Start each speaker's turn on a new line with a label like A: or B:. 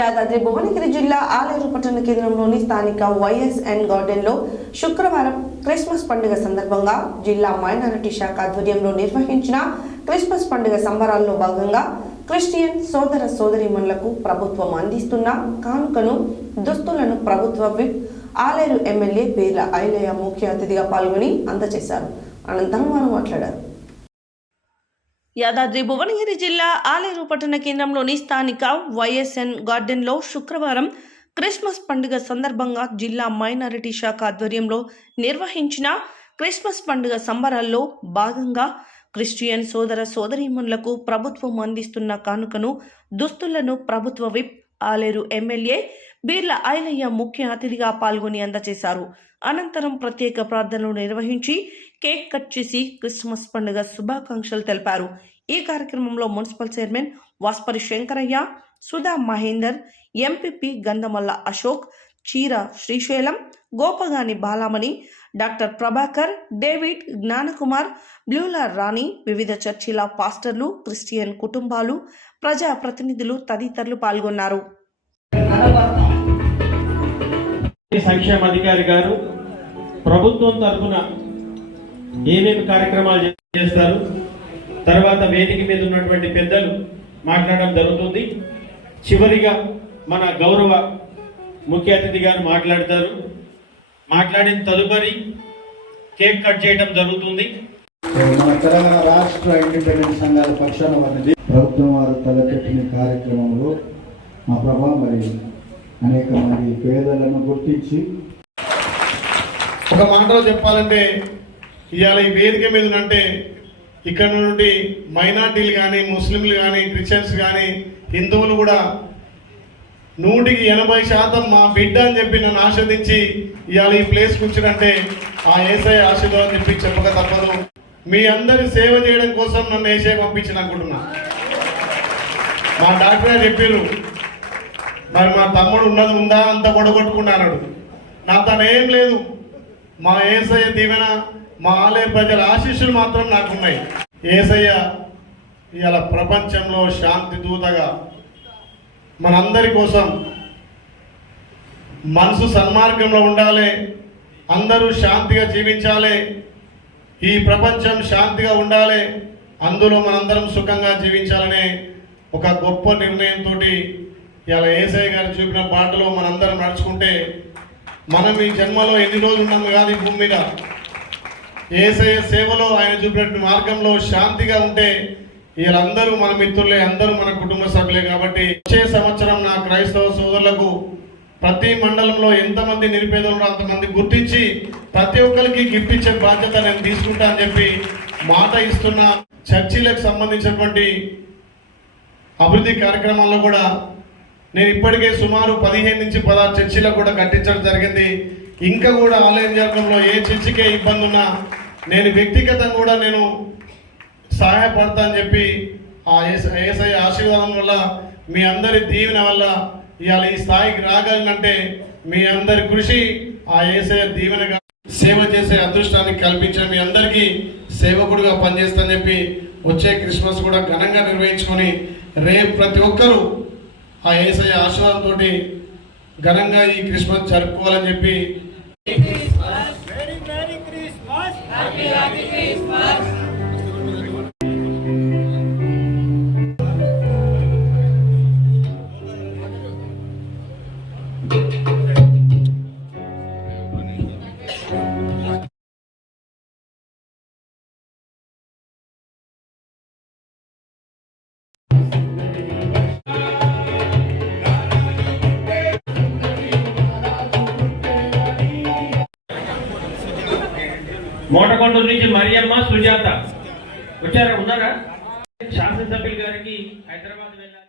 A: యాదాద్రి భువనగిరి జిల్లా ఆలేరు పట్టణ కేంద్రంలోని స్థానిక వైఎస్ఎన్ గార్డెన్లో శుక్రవారం క్రిస్మస్ పండుగ సందర్భంగా జిల్లా మైనారిటీ శాఖ ఆధ్వర్యంలో నిర్వహించిన క్రిస్మస్ పండుగ సంబరాల్లో భాగంగా క్రిస్టియన్ సోదర సోదరిమణులకు ప్రభుత్వం అందిస్తున్న కానుకను దుస్తులను ప్రభుత్వ విప్ ఆలేరు ఎమ్మెల్యే పేర్ల ఐలయ్య ముఖ్య అతిథిగా పాల్గొని అందజేశారు. అనంతరం వారు మాట్లాడారు. యాదాద్రి భువనగిరి జిల్లా ఆలేరు పట్టణ కేంద్రంలోని స్థానిక వైఎస్ఎన్ గార్డెన్లో శుక్రవారం క్రిస్మస్ పండుగ సందర్భంగా జిల్లా మైనారిటీ శాఖ ఆధ్వర్యంలో నిర్వహించిన క్రిస్మస్ పండుగ సంబరాల్లో భాగంగా క్రిస్టియన్ సోదర సోదరీమణులకు ప్రభుత్వం అందిస్తున్న కానుకను దుస్తులను ప్రభుత్వ విప్ ఆలేరు ఎమ్మెల్యే బీర్ల ఐలయ్య ముఖ్య అతిథిగా పాల్గొని అందజేశారు. అనంతరం ప్రత్యేక ప్రార్థనలు నిర్వహించి కేక్ కట్ చేసి క్రిస్మస్ పండుగ శుభాకాంక్షలు తెలిపారు. ఈ కార్యక్రమంలో municipal chairman Vaspari Shankaraiah Sudha Mahender MPP Gandhamalla Ashok Cheera Srisailam Gopagani Balamani doctor Prabhakar David Gnanakumar బ్లూలా Rani వివిధ చర్చిల పాస్టర్లు క్రిస్టియన్ కుటుంబాలు ప్రజా ప్రతినిధులు తదితరులు పాల్గొన్నారు.
B: సంక్షేమ అధికారి గారు ప్రభుత్వం తరఫున ఏమేమి కార్యక్రమాలు చేస్తారు తర్వాత వేదిక మీద ఉన్నటువంటి పెద్దలు మాట్లాడడం జరుగుతుంది. చివరిగా మన గౌరవ ముఖ్య అతిథి గారు మాట్లాడతారు. మాట్లాడిన తదుపరి కేక్ కట్ చేయడం జరుగుతుంది.
C: మన తెలంగాణ రాష్ట్ర ఇండిపెండెంట్ సంఘాల పక్షాన ప్రభుత్వం వారు తలపెట్టిన కార్యక్రమంలో మా ప్రభా మరి అనేక మంది పేదలను గుర్తించి
D: ఒక మాటలో చెప్పాలంటే ఇవాళ ఈ వేదిక మీద అంటే ఇక్కడ నుండి మైనార్టీలు కానీ ముస్లింలు కానీ క్రిస్టియన్స్ కానీ హిందువులు కూడా నూటికి ఎనభై శాతం మా బిడ్డ అని చెప్పి నన్ను ఆస్వాదించి ఇవాళ ఈ ప్లేస్ కూర్చునంటే ఆ ఏసఐ ఆశీర్వాదం చెప్పి చెప్పక తప్పదు. మీ అందరి సేవ చేయడం కోసం నన్ను ఏసఐ పంపించిన అనుకుంటున్నా. మా డాక్టర్ గారు చెప్పారు మరి మా తమ్ముడు ఉన్నది ఉందా అంత పొడగొట్టుకున్నాడు నా తను ఏం లేదు. మా ఏసయ్య దీవెన మా ఆలయ ప్రజల ఆశీస్సులు మాత్రం నాకున్నాయి. ఏసయ్య ఇవాళ ప్రపంచంలో శాంతి దూతగా మనందరి కోసం మనసు సన్మార్గంలో ఉండాలి అందరూ శాంతిగా జీవించాలి ఈ ప్రపంచం శాంతిగా ఉండాలి అందులో మనందరం సుఖంగా జీవించాలనే ఒక గొప్ప నిర్ణయంతో ఇలా ఏసఐ గారు చూపిన బాటలో మనందరం నడుచుకుంటే మనం ఈ జన్మలో ఎన్ని రోజులు ఉన్నాము కాదు ఈ భూమి మీద? ఏసఐ సేవలో ఆయన చూపినట్టు మార్గంలో శాంతిగా ఉంటే వీళ్ళందరూ మన మిత్రులే అందరూ మన కుటుంబ సభ్యులే కాబట్టి వచ్చే సంవత్సరం నా క్రైస్తవ సోదరులకు ప్రతి మండలంలో ఎంతమంది నిరుపేదలు అంతమంది గుర్తించి ప్రతి ఒక్కరికి గిఫ్ట్ ఇచ్చే బాధ్యత నేను తీసుకుంటా అని చెప్పి మాట ఇస్తున్న చర్చిలకు సంబంధించినటువంటి అభివృద్ధి కార్యక్రమాల్లో కూడా నేను ఇప్పటికే సుమారు పదిహేను నుంచి పదహారు చర్చిలకు కూడా కట్టించడం జరిగింది. ఇంకా కూడా ఆలయం నియోజకంలో ఏ చర్చికే ఇబ్బంది ఉన్నా నేను వ్యక్తిగతంగా కూడా నేను సహాయపడతా అని చెప్పి ఆ ఏసఐ ఆశీర్వాదం వల్ల మీ అందరి దీవెన వల్ల ఇవాళ ఈ స్థాయికి రాగలనంటే మీ అందరి కృషి ఆ ఏసఐ దీవెనగా సేవ చేసే అదృష్టాన్ని కల్పించిన మీ అందరికీ సేవకుడిగా పనిచేస్తానని చెప్పి వచ్చే క్రిస్మస్ కూడా ఘనంగా నిర్వహించుకొని రేపు ప్రతి ఒక్కరూ ఆ ఏసఐ ఆశీర్వాదంతో ఘనంగా ఈ క్రిస్మస్ జరుపుకోవాలని చెప్పి
B: మోటకొండ నుంచి మరియమ్మ సుజాత. వచ్చారా? ఉన్నారా? శాసనసభ్యులు గారికి హైదరాబాద్ వెళ్ళారు